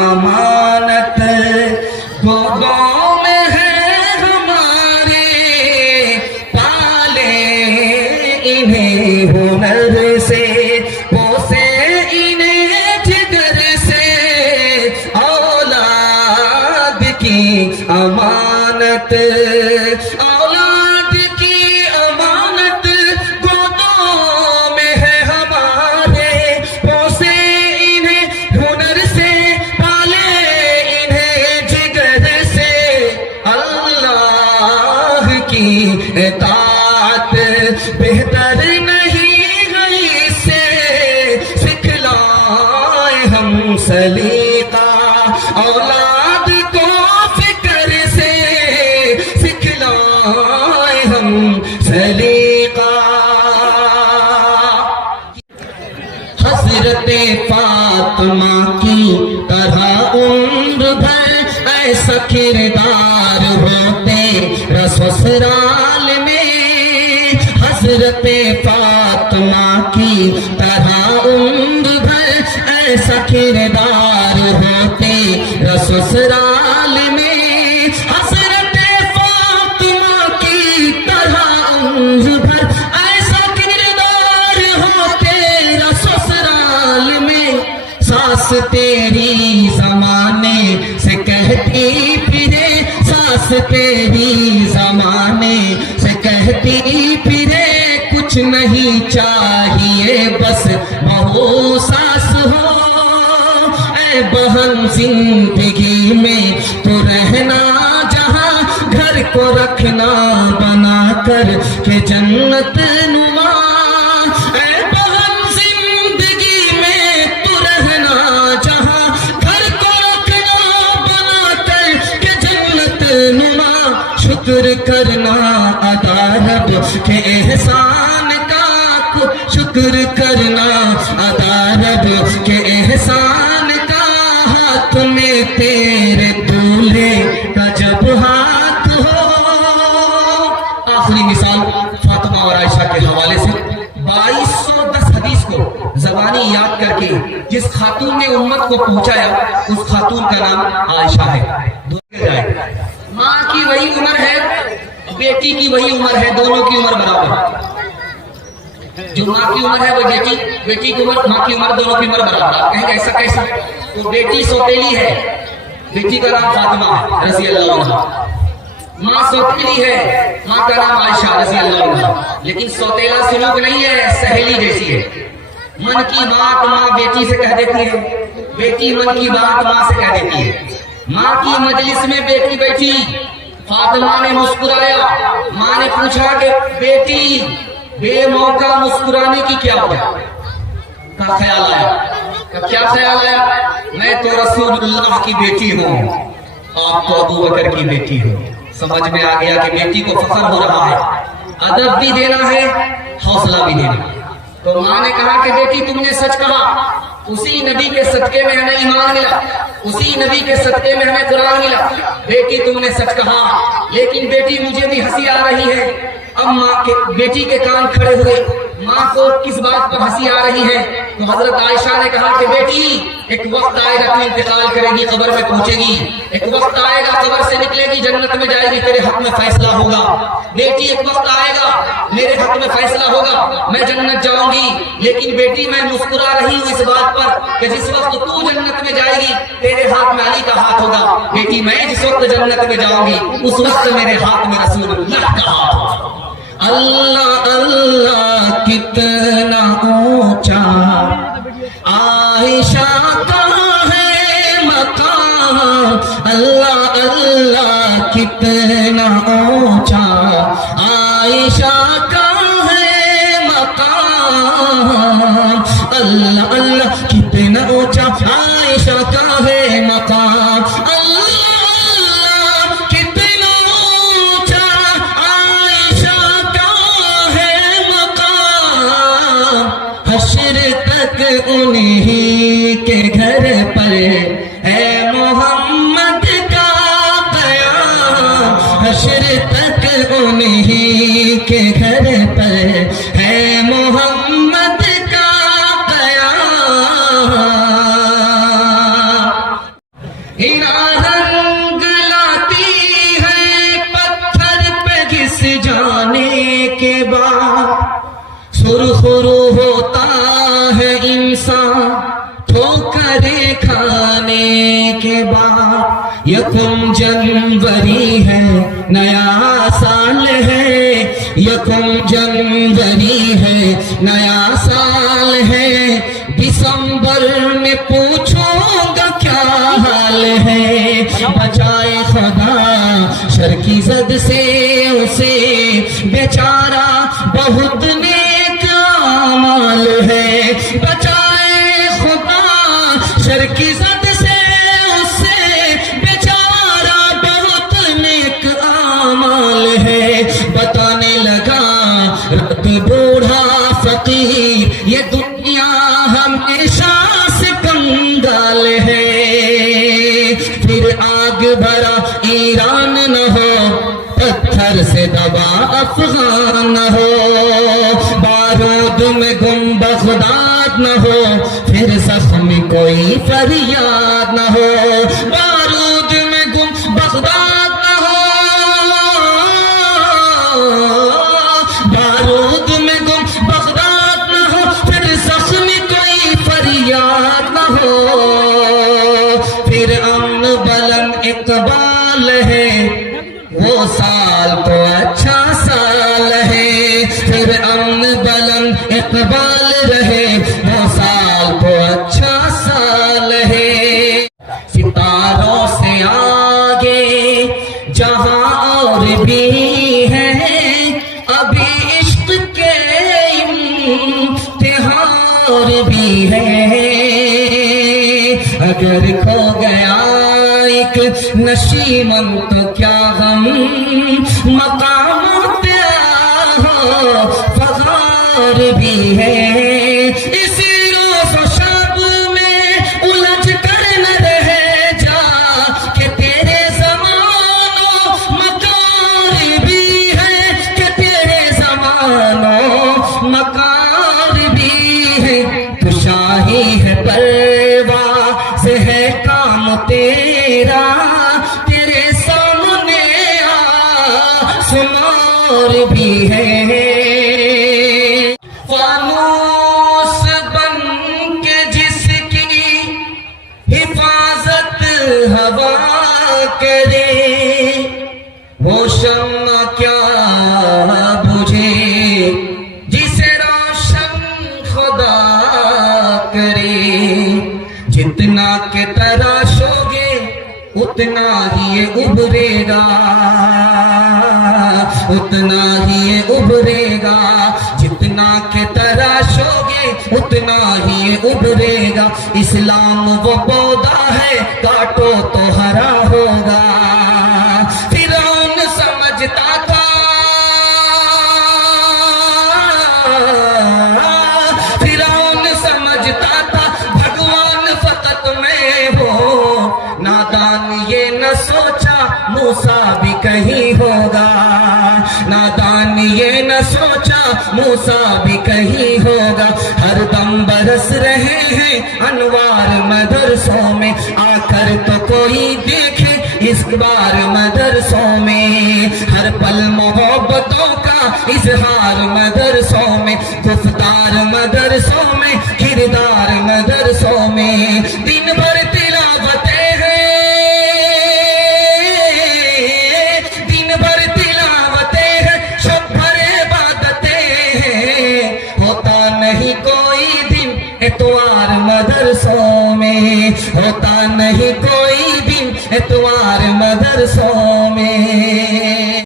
अमानत गोदों में है हमारे, पाले इन्हें हुनर से, पोसे इन्हें जिगर से, औलाद की अमानत, औलाद की अमानत गोदों में है हमारे, पोसे इन्हें हुनर से, पाले इन्हें जिगर से, अल्लाह की इताअत बेहतर नहीं है इससे, सिखलाए हम सलीका औलाद को फिक्र से, सिखलाए हम सलीका। हज़रत फातिमा की तरह उम्र भर ऐसा किरदार होते ससुराल में, हज़रत फातिमा की तरह उम्र भर ऐसा किरदार होते ससुराल में, हज़रत फातिमा की तरह उम्र भर ऐसा किरदार होते ससुराल में, सास तेरी ज़माने से कहती फिरे, सास तेरी ज़माने से कहती फिरे, कुछ नहीं चाहिए बस बहू सास हो, ऐ बहन जिंदगी में तो रहना जहां, घर को रखना बना कर के जन्नत नुमा, ऐ बहन जिंदगी में तो रहना जहां, घर को रखना बना कर के जन्नत नुमा, शुक्र करना अदा रब के एहसान का, शुक्र करना अदा रब के एहसान का, हाथ में तेरे दूल्हे का जब हाथ हो। आखिरी मिसाल फातिमा और आयशा के हवाले से 2210 हदीस को ज़बानी याद करके जिस खातून ने उम्मत को पहुंचाया, उस खातून का नाम आयशा है। माँ की वही उम्र है, बेटी की वही उम्र है, दोनों की उम्र बराबर। जो माँ की उम्र है वो बेटी, बेटी की उम्र माँ की उम्र, दोनों की उम्र बराबर। कहेंगे ऐसा कैसा? तो बेटी सौतेली है, बेटी का नाम फातिमा है रज़ी अल्लाह अन्हा, माँ सौतेली है, माँ का नाम आयशा रज़ी अल्लाह अन्हा, लेकिन सौतेला सुलूक नहीं है, सहेली जैसी है। मन की बात माँ बेटी से कह देती है, बेटी मन की बात माँ से कह देती है। माँ की मजलिस में बेटी बैठी, फातिमा ने मुस्कुराया, माँ ने पूछा कि बेटी बेमौका मुस्कुराने की क्या वजह? का ख्याल आया? का क्या ख्याल आया? मैं तो रसूलुल्लाह की बेटी हूँ, आप तो अबू बकर की बेटी हो। समझ में आ गया कि बेटी को फख्र हो रहा है, अदब भी देना है, हौसला भी देना। तो माँ ने कहा कि बेटी तुमने सच कहा, उसी नबी के सदके में हमें ईमान मिला, उसी नबी के सदके में हमें कुरान मिला। बेटी तुमने सच कहा, लेकिन बेटी मुझे भी हंसी आ रही है। अब माँ के बेटी के कान खड़े हुए, माँ को किस बात पर हंसी आ रही है? तो हजरत आयशा ने कहा कि बेटी एक वक्त आएगा तू इंतकाल करेगी, कब्र में पहुंचेगी, एक वक्त आएगा कब्र से निकलेगी, जन्नत में जाएगी, तेरे हक में फैसला होगा। बेटी एक वक्त आएगा मेरे हक में फैसला होगा, मैं जन्नत जाऊंगी। लेकिन बेटी मैं मुस्कुरा रही हूँ इस बात पर कि जिस वक्त तू जन्नत में जाएगी तेरे हाथ में अली का हाथ होगा। बेटी मैं जिस वक्त जन्नत में जाऊंगी उस वक्त मेरे हाथ में रसूलुल्लाह का हाथ होगा। अल्लाह अल्लाह कितना ऊंचा आयशा का है मकाम, अल्लाह अल्लाह कितना ऊंचा आयशा का है मकाम, अल्लाह अल्लाह कितना ऊंचा आयशा का है मकाम, उन्हीं के घर पर है मोहम्मद का क़याम, हश्र तक उन्हीं के घर पर है मोहम्मद का क़याम। यकुम जनवरी है नया साल है, यकुम जनवरी है नया साल है, दिसंबर में पूछूंगा क्या हाल है। बचाए खुदा शर की जद से उसे, बेचारा बहुत नेक आमाल है। बचाए खुदा शर की जद से उसे, बेचारा बहुत नेक आमाल है। बताने लगा रत बूढ़ा फकीर, ये दुनिया हमेशा से कंगाल है। फिर आग भरा ईरान न हो, पत्थर से दबा अफगान न हो, बारूद में गुम बगदाद न हो, फिर जख्म कोई फरियाद न हो। बारूद में गुम बगदाद न हो, बारूद में गुम बगदाद न हो, फिर जख्म कोई फरियाद न हो। फिर अमन बलन इकबाल है, वो साल तो अच्छा साल है। फिर अमन बलन इकबाल रहे, वो साल तो अच्छा साल है। सितारों से आगे जहां और भी है, अभी इश्क के इम्तिहान भी है। अगर खो गया एक नशीमन तो क्या गम, मकाम प्यार हो फखार भी है। इसी रोज़ शब में उलझ कर न रह जा, कि तेरे ज़मानो मकार भी है, कि तेरे ज़मानो मकार भी है। तो शाही है परवाज़ है काम तेरा, तेरे सामने आसमार भी है। फानूस बन के जिसकी हिफाजत हवा करे, वो शम्मा क्या बुझे जिसे रोशन खुदा करे। जितना के तराशोगे उतना ही ये उभरेगा, उतना ही ये उभरेगा। जितना के तराशोगे उतना ही ये उभरेगा। इस्लाम वो पौधा है, काटो तो हरा होगा। फिरौन समझता था, फिरौन समझता था भगवान फकत में हो। नादान ये न सोचा मूसा भी कहीं होगा, नादान ये न सोचा मूसा भी कहीं होगा। हर दम बरस रहे हैं अनवार मदरसों में, आकर तो कोई देखे इस बार मदरसों में। हर पल मोहब्बतों का इजहार मदरसों में, गुफ्तार मदरसों में, किरदार मदरसों में। दिन भर तिलावतें हैं, दिन भर तिलावतें हैं, शब भर इबादतें हैं। होता नहीं कोई दिन इतवार मदरसों में, होता नहीं कोई दिन इतवार मदरसों में।